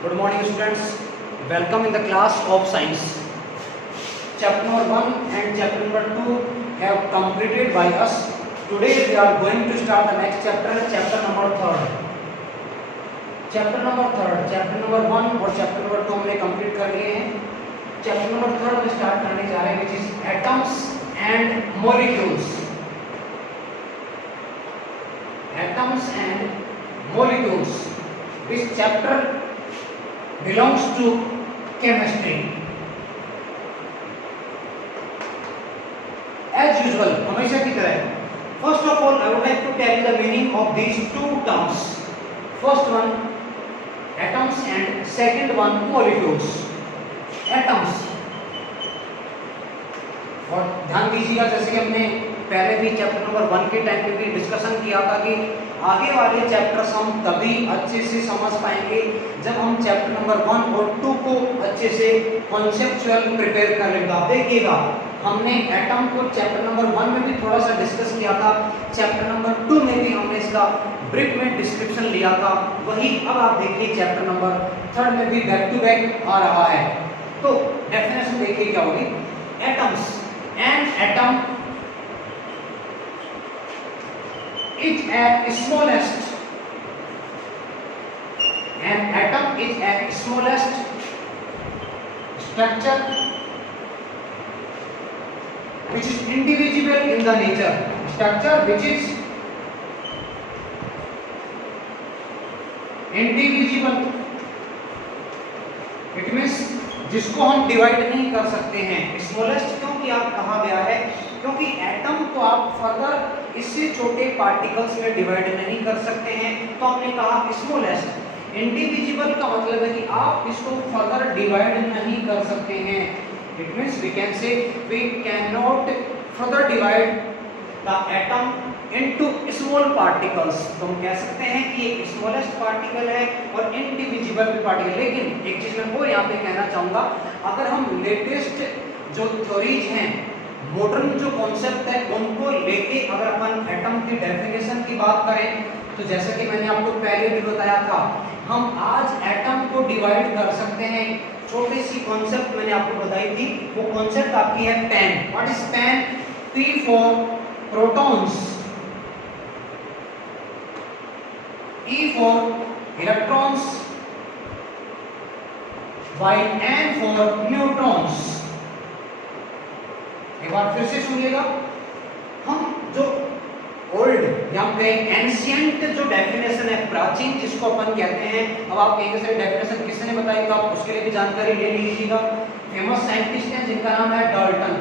Good morning students, welcome in the class of science. Chapter number 1 and chapter number 2 have completed by us. Today we are going to start the next chapter, chapter number 3. Chapter number 3, chapter number 1 और chapter number 2 हमने complete कर लिए हैं. Chapter number 3 में start करने जा रहे हैं, which is atoms and molecules. Atoms and molecules. This chapter belongs to chemistry. As usual, हमेशा की तरह. First of all, I would like to tell you the meaning of these two terms. First one, atoms, and second one, molecules. Atoms. और ध्यान दीजिएगा, जैसे कि हमने पहले भी चैप्टर नंबर 1 के टाइम पे भी डिस्कशन किया था कि आगे वाले चैप्टर्स हम तभी अच्छे से समझ पाएंगे जब हम चैप्टर नंबर 1 और 2 को अच्छे से कॉन्सेप्चुअल प्रिपेयर कर लेंगे. आप देखिएगा, हमने एटम को चैप्टर नंबर 1 में भी थोड़ा सा डिस्कस किया था, चैप्टर नंबर 2 में भी हमने इसका ब्रीफ में डिस्क्रिप्शन लिया था. वही अब आप देखिए चैप्टर नंबर 3 में भी बैक टू बैक आ रहा है. तो डेफिनेशन देखिए क्या होगी. Atoms, an atom is a smallest. An atom is a smallest structure which is indivisible in the nature. Structure which is indivisible. It means जिसको हम डिवाइड नहीं कर सकते हैं. स्मॉलेस्ट क्यों किया कहा गया है? क्योंकि एटम को आप फर्दर इससे छोटे पार्टिकल्स में डिवाइड नहीं कर सकते हैं, तो हमने कहा स्मॉलेस्ट. इंडिविजिबल का मतलब है कि आप इसको फर्दर डिवाइड नहीं कर सकते हैं. It means we can say we can not further divide the atom into small particles. तो हम कह सकते हैं कि ये स्मॉलेस्ट पार्टिकल है और इंडिविजिबल पार्टिकल. लेकिन एक चीज मैं वो यहाँ पे कहना चाहूंगा, अगर हम लेटेस्ट जो थ्योरीज हैं, मॉडर्न जो कॉन्सेप्ट है, उनको लेके अगर अपन एटम की डेफिनेशन की बात करें, तो जैसा कि मैंने आपको पहले भी बताया था, हम आज एटम को डिवाइड कर सकते हैं. छोटी सी कॉन्सेप्ट मैंने आपको बताई थी, वो कॉन्सेप्ट आपकी है pen. What is pen? P for protons, E for electrons, while N for neutrons. एक बार फिर से सुनिएगा, हम जो ओल्ड या एंशिएंट जो डेफिनेशन है, प्राचीन जिसको अपन कहते हैं, अब आप कहेंगे सर डेफिनेशन किसने बताई, तो आप उसके लिए भी जानकारी ले लीजिएगा. फेमस साइंटिस्ट हैं जिनका नाम है डाल्टन.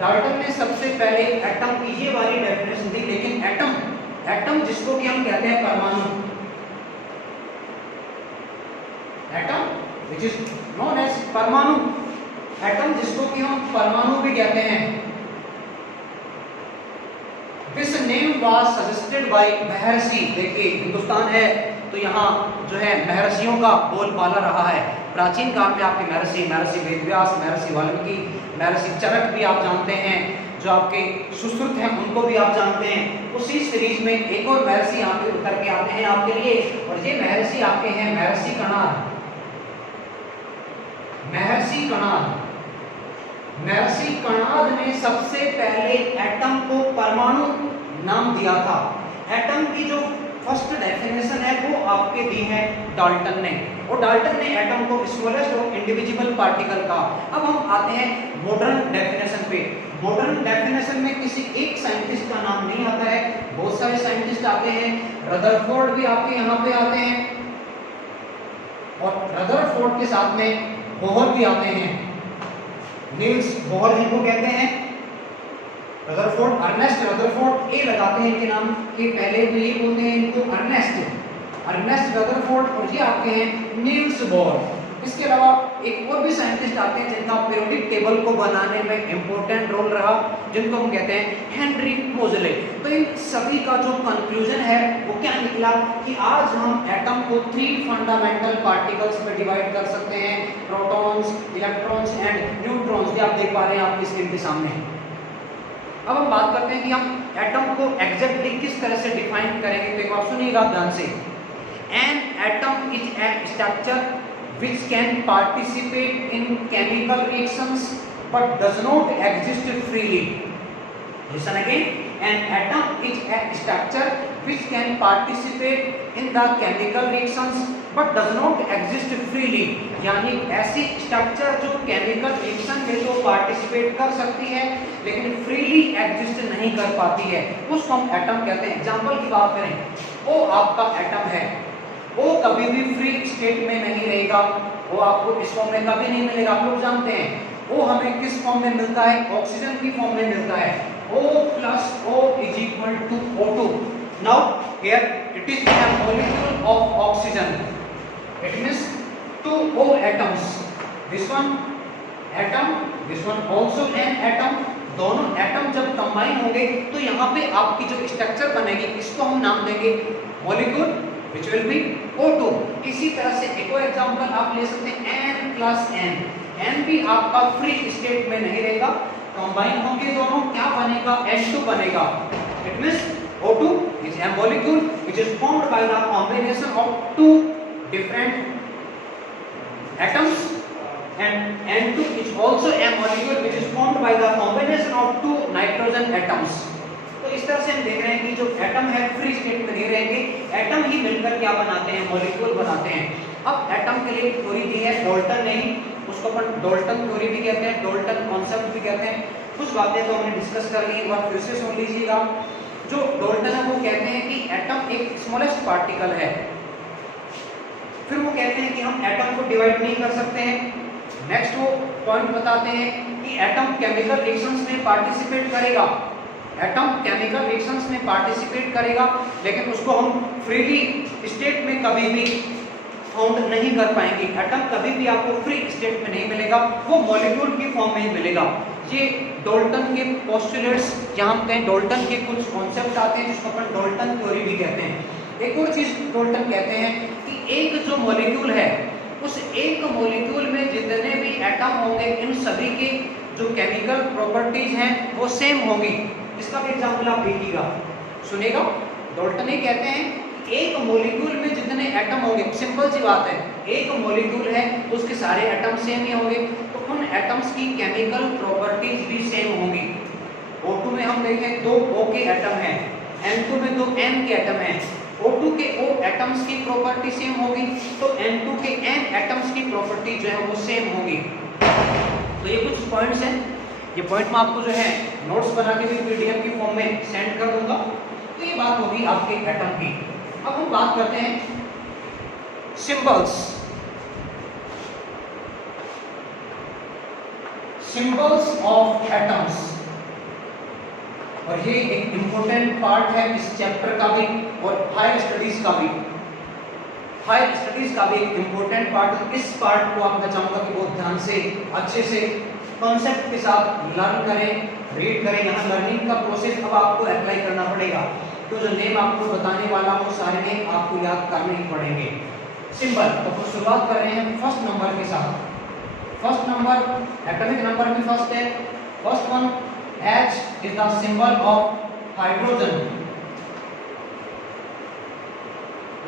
डाल्टन ने सबसे पहले एटम की ये वाली डेफिनेशन दी. लेकिन एटम जिसको कि हम कहते हैं परमाणु, atom which is known as परमाणु, एटम जिसको कि हम परमाणु भी कहते हैं. This name was suggested by Maharshi. देखिए हिंदुस्तान है तो यहाँ जो है महर्षियों का बोलबाला रहा है. प्राचीन काल में आपके महर्षि वेदव्यास, महर्षि वाल्मीकि, महर्षि चरक भी आप जानते हैं, जो आपके सुश्रुत हैं उनको भी आप जानते हैं. उसी सीरीज में एक और महर्षि यहाँ पे उतर के आते हैं आपके लिए, और ये महर्षि आपके हैं महर्षि कणाद. महर्षि कणाद ने सबसे पहले एटम को परमाणु नाम दिया था. एटम की जो फर्स्ट डेफिनेशन है वो आपके दी है डाल्टन ने, और डाल्टन ने एटम को स्मॉलेस्ट और इंडिविजिबल पार्टिकल का. अब हम आते हैं मॉडर्न डेफिनेशन पे. मॉडर्न डेफिनेशन में किसी एक साइंटिस्ट का नाम नहीं आता है, बहुत सारे साइंटिस्ट आते हैं. रदरफोर्ड भी आपके यहाँ पे आते हैं, और रदरफोर्ड के साथ में बोहर भी आते हैं. नील्स बोहर इनको कहते हैं. रदरफोर्ड, अर्नेस्ट रदरफोर्ड, ये लगाते हैं इनके नाम के पहले भी ये बोलते हैं इनको अर्नेस्ट रदरफोर्ड, और ये आपके हैं नील्स बोहर. इसके अलावा एक और भी साइंटिस्ट आते हैं जिनका पीरियोडिक टेबल को बनाने में इंपॉर्टेंट रोल रहा, जिनको हम कहते हैं हेनरी मोज़ले. तो इन सभी का जो कंक्लूजन है वो क्या निकला कि आज हम एटम को 3 फंडामेंटल पार्टिकल्स में डिवाइड कर सकते हैं, प्रोटॉन्स, इलेक्ट्रॉन्स एंड न्यूट्रॉन्स. ये आप देख पा रहे हैं आपकी स्क्रीन के सामने. अब हम बात करते हैं कि हम एटम को एग्जैक्टली किस तरह से डिफाइन करेंगे. तो एक बार सुनिएगा ध्यान से. An atom is a structure which can participate in chemical reactions but does not exist freely. Listen again. An atom is a structure which can participate in the chemical reactions but does not exist freely. यानी ऐसी structure जो chemical reaction में तो participate कर सकती है लेकिन freely exist नहीं कर पाती है, उसको हम एटम कहते हैं। एग्जांपल की बात करें, ओ आपका एटम है, वो कभी भी फ्री स्टेट में नहीं रहेगा, वो आपको इस फॉर्म में कभी नहीं मिलेगा। आप लोग जानते हैं वो हमें किस फॉर्म में मिलता है, ऑक्सीजन की फॉर्म में मिलता है, O plus O is equal to O2. Now here it is a molecule of oxygen. It means two O atoms. This one atom, this one also an atom. दोनों atom जब combine होंगे तो यहाँ पे आपकी जो स्ट्रक्चर बनेगी इसको हम नाम देंगे molecule which will be O2. इसी तरह से एक और एग्जांपल आप ले सकते हैं N plus N. N भी आपका फ्री स्टेट में नहीं रहेगा, कंबाइन होंगे दोनों, क्या बनेगा, H2 बनेगा। It means O2 is a molecule which is formed by the combination of two different atoms and N2 is also a molecule which is formed by the combination of two nitrogen atoms. तो इस तरह से हम देख रहे हैं कि जो एटम है फ्री स्टेट में नहीं रहेंगे, एटम ही मिलकर क्या बनाते हैं, मॉलिक्यूल बनाते हैं। अब एटम के लिए थ्योरी दी है डाल्टन ने, उसको अपन डाल्टन थ्योरी भी कहते हैं, डाल्टन कॉन्सेप्ट भी कहते हैं। कुछ बातें तो हमने डिस्कस कर ली, एक बार फिर से सुन लीजिएगा। जो डाल्टन है वो कहते हैं कि एटम एक स्मॉलेस्ट पार्टिकल है, फिर वो कहते हैं कि हम एटम को डिवाइड नहीं कर सकते हैं। नेक्स्ट वो पॉइंट बताते हैं कि एटम केमिकल रिएक्शंस में पार्टिसिपेट करेगा, एटम केमिकल रिएक्शंस में पार्टिसिपेट करेगा लेकिन उसको हम फ्रीली स्टेट में कभी भी फाउंड नहीं कर पाएंगे। एटम कभी भी आपको फ्री स्टेट में नहीं मिलेगा, वो मॉलिक्यूल की फॉर्म में ही मिलेगा। ये डाल्टन के पोस्टुलेट्स, जहाँ हम कहें डाल्टन के कुछ कॉन्सेप्ट आते हैं जिसको अपन डाल्टन थ्योरी भी कहते हैं। एक और चीज डाल्टन कहते हैं कि एक जो मॉलिक्यूल है उस एक मॉलिक्यूल में जितने भी एटम होंगे इन सभी के जो केमिकल प्रॉपर्टीज हैं वो सेम होंगी। इसका भी एग्जाम्पल आप देखिएगा, सुनेगा। डाल्टन ये कहते हैं एक मॉलिक्यूल में जितने एटम होंगे, सिंपल सी बात है, एक मॉलिक्यूल है तो उसके सारे एटम सेम ही होंगे, तो उन एटम्स की केमिकल प्रॉपर्टीज भी सेम होंगी। O2 में हम देखें 2 O के एटम हैं, N2 में 2 N के एटम हैं, O2 के O एटम्स की प्रॉपर्टी सेम होगी तो N2 के N एटम्स की प्रॉपर्टी जो है वो सेम होगी। तो ये कुछ पॉइंट्स हैं, ये पॉइंट मैं आपको जो है नोट्स बना के भी PDF की फॉर्म में सेंड कर दूंगा। तो ये बात होगी आपके एटम की। अब हम बात करते हैं सिंबल्स। सिंबल्स ऑफ एटम्स, और ये एक इंपॉर्टेंट पार्ट है इस चैप्टर का भी और हायर स्टडीज का भी। हायर स्टडीज का भी एक इंपॉर्टेंट पार्ट, इस पार्ट को आपका चाहूंगा कि बहुत ध्यान से अच्छे से कॉन्सेप्ट के साथ लर्न करें, रीड करें। यहाँ लर्निंग का प्रोसेस अब आपको अप्लाई करना पड़ेगा, तो जो नेम आपको बताने वाला वो सारे नेम आपको याद करने ही पड़ेंगे। सिंबल, तो हम शुरुआत कर रहे हैं फर्स्ट नंबर के साथ। फर्स्ट नंबर एटॉमिक नंबर में फर्स्ट है, first one H is the symbol of hydrogen.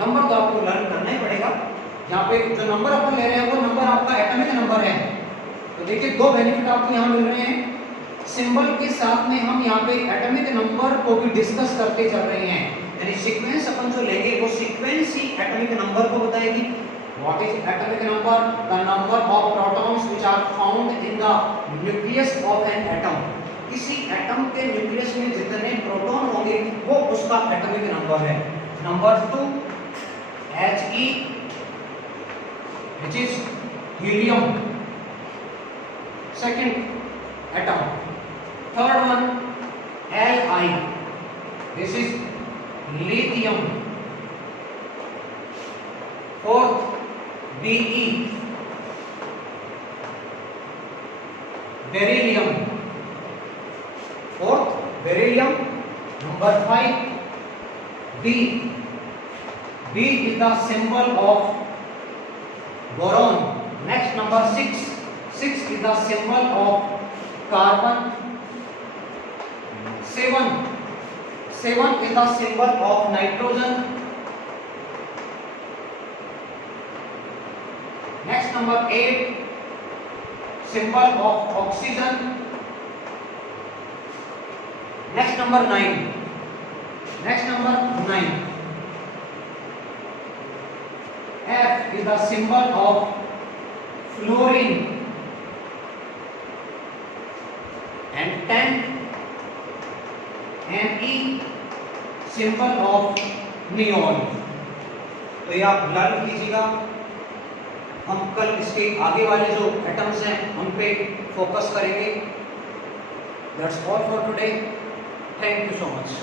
Number तो आपको लर्न करना ही पड़ेगा। यहाँ पे जो नंबर अपन ले रहे हैं वो नंबर आपका एटॉमिक नंबर है। तो देखिए दो बेनिफिट आपको यहाँ मिल रहे हैं। सिंबल के साथ में हम यहाँ पे एटॉमिक नंबर को भी डिस्कस करते चल रहे हैं, यानी सीक्वेंस अपन जो लेंगे वो सीक्वेंस ही एटॉमिक नंबर को बताएगी। What is atomic number? The number of protons which are found in the nucleus of an atom. किसी एटम के न्यूक्लियस में जितने प्रोटॉन होंगे वो उसका एटॉमिक नंबर है। Number 2 He, which is helium, second atom. Third one Li, this is lithium. Fourth Be, beryllium. Fourth beryllium. Number 5 B. B is the symbol of boron. Next number 6. 6 is the symbol of carbon. 7 is the symbol of nitrogen. Next number 8 symbol of oxygen. Next number 9 F is the symbol of fluorine, and 10 Ne symbol of neon। तो ये आप learn कीजिएगा। हम कल इसके आगे वाले जो एटम्स हैं उन पे फोकस करेंगे। That's all for today. Thank you so much.